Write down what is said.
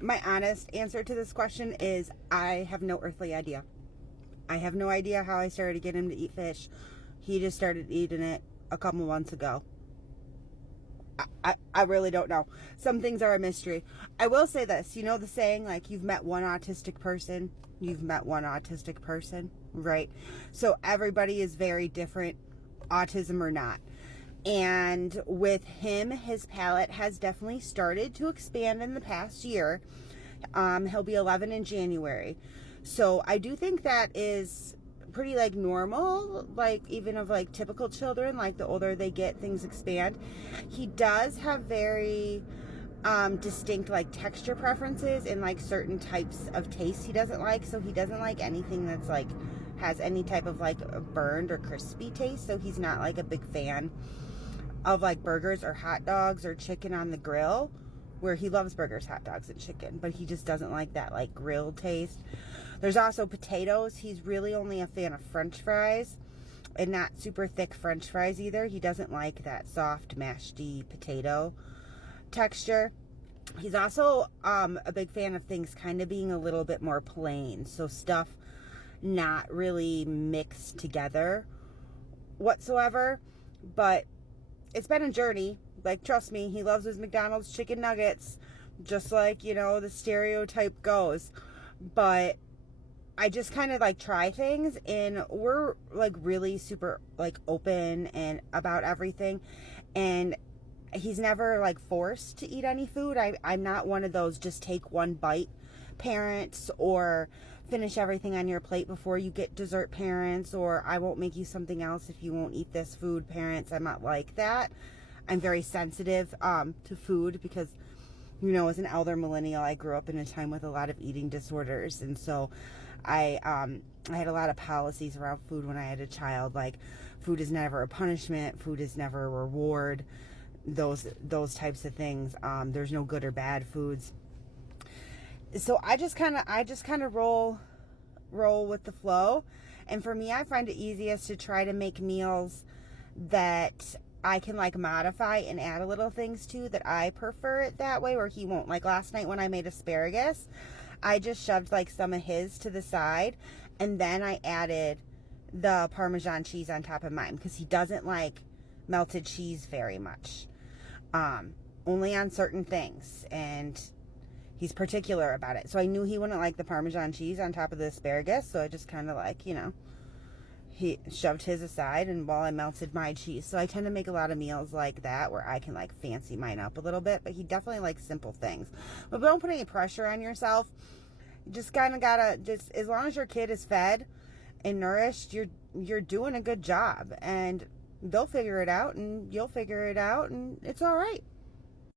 My honest answer to this question is I have no earthly idea. I have no idea how I started to get him to eat fish. He just started eating it a couple months ago. I really don't know. Some things are a mystery. I will say this. You know the saying, like, you've met one autistic person? You've met one autistic person, right? So everybody is very different, autism or not. And with him, his palate has definitely started to expand in the past year. He'll be 11 in January. So I do think that is pretty like normal, like even of like typical children. Like the older they get, things expand. He does have very distinct like texture preferences and like certain types of tastes he doesn't like. So he doesn't like anything that's like has any type of like a burned or crispy taste. So he's not like a big fan of like burgers or hot dogs or chicken on the grill, where he loves burgers, hot dogs, and chicken, but he just doesn't like that like grilled taste. There's also potatoes. He's really only a fan of French fries, and not super thick French fries either. He doesn't like that soft, mashy potato texture. He's also a big fan of things kind of being a little bit more plain, so stuff not really mixed together whatsoever. But it's been a journey. Like, trust me, he loves his McDonald's chicken nuggets, just like, you know, the stereotype goes. But I just kind of like try things, and we're like really super like open and about everything. And he's never like forced to eat any food. I'm not one of those just take one bite parents, or finish everything on your plate before you get dessert parents, or I won't make you something else if you won't eat this food parents. I'm not like that. I'm very sensitive to food because, you know, as an elder millennial, I grew up in a time with a lot of eating disorders. And so I had a lot of policies around food when I had a child. Like, food is never a punishment. Food is never a reward. Those types of things. There's no good or bad foods. So I just kind of roll with the flow. And for me, I find it easiest to try to make meals that I can like modify and add a little things to, that I prefer it that way, where he won't. Like last night when I made asparagus, I just shoved like some of his to the side, and then I added the Parmesan cheese on top of mine, because he doesn't like melted cheese very much. Only on certain things, and he's particular about it. So I knew he wouldn't like the Parmesan cheese on top of the asparagus, so I just kind of like, you know, he shoved his aside, and while I melted my cheese. So I tend to make a lot of meals like that, where I can like fancy mine up a little bit, but he definitely likes simple things. But don't put any pressure on yourself. You just kind of gotta, just as long as your kid is fed and nourished, you're doing a good job, and they'll figure it out, and you'll figure it out, and it's all right.